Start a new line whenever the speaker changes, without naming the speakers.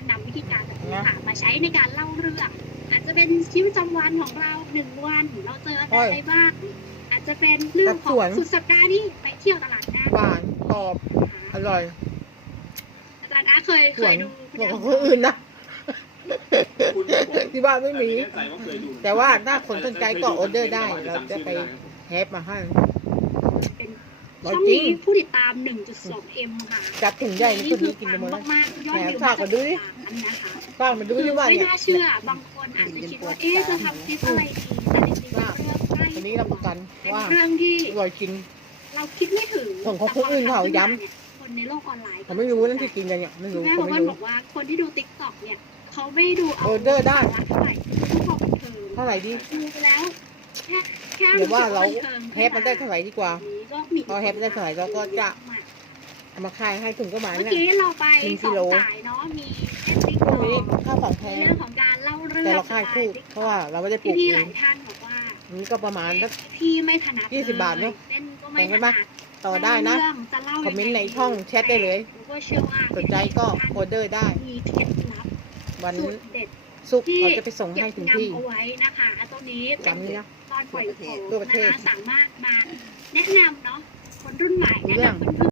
ถนำวิธีการแบบนี้ค่ะมาใช้ในการเล่าเรื่อง อาจจะเป็นชีวิตประจำวันของเราหนึ่งวัน เราเจออะไรบ้างอาจจะเป็นเรื่องของสุดสัปดาห์นี้ไปเที่ยวตลาดน้
หวานกรอบำอร่อย
อาจารย์อาเคยเค
ส่วน
ยดู
ส่วนของคนอื่นนะ
คุณ
ที่บ้านไม่มี
แน่ใจว่าเคยดู
แต่ว่าถ้าคนสนใจก็ออเดอร์ได้ เราจะไปแฮปมาให้
เป็น
อร่อย
ช่อง
จริง
นี้ผู้ติดตาม 1.2M ค่ะ
จับถุงใหญ่นี่คนนี้กินไปหมด
ปั
แล้ว
งมากๆยอดวิว
แหมฝากมาดูดิ
อันนะคะ
ป้ามาดู
คือ
ที่ว่า
ไม่
เนี่ย
น่าเชื่อ บางคนอาจจะคิดว่า เอ๊ะจะทำคลิปอะไรดีแต่จริงๆแล้วเรื่องใกล้
อันนี้รับประกัน
เป็น
ว่า
เรื่องที่
อร่อยจริง
เราคิดไม่ถึง
ของของคนอื่นเขาย้ำ
แต่พอทำขึ้นมาเนี่ยคนในโลกออนไลน์
เขาไม่รู้นั่นที่กินกันเนี่ยไม่
คุณ
รู้
แม่
เขา
บอก
ไม่
ว่า
รู้
บอกว่าคนที่ดูติ๊กต็อกเนี่ย เขาไม่ดูเอา
ออเดอร์ได้
สาะเท่าไหร่เพื่อความบันเทิง
เท่าไหร่ดี
ดูไปแล้วแค่แค่
เดี๋ยวว่าเรา
สึกบันทิง
แฮปมันได้เท่าไหร่ดีกว่า
นี้ก็มี
พอแฮปได้เท่าไหร่เราก็จะเอามาขายให้ถุงก็หมาย
เมื่อ
เนี่ย
กี้เราไป
หนึ่ง
ส
กิ
อง
โล
สายเนาะมีแอดติ๊ก
พวก
ต็
นี้
อก
ข้าวของแพ
ใน
ง
เรื่องของการเล่าเรื่อง
แต่เราขายคู่เพราะว่าเราไม่ได้ปลูก
พี่
เอ
ๆหลางยท่านบอกว่า
อันนี้ก็ประมาณสัก
พี่ไม่ถนัด
ยี่สิบบาทเนอะ
เล่นก็ไม่
แพงไหม
ถนั
ปะ
ด
ต่อได้นะ
เรื่องจะเล่า
คอมเมนต์ในช่องแชทได้เลย
หนูก็เชื่อว่า
สนใจก็ออเดอร์ได้
มีเคล็ดลับ
วัน
สูตรเด็ด
ศุกร์
ที่
เขาจะไปส่ง
เก็
ให้
บ
ถึงที่
งำเอาไว้นะคะตรงนี้เป็น
จำนี้นะ
ตอนปล่อยของ
ทั่วประเทศ
นะคะสามารถมาแนะนำเนาะคนรุ่นใหม่แนะ
เรื่อง
นำเพื่อน